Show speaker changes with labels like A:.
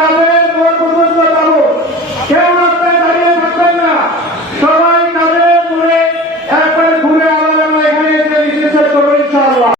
A: পাবে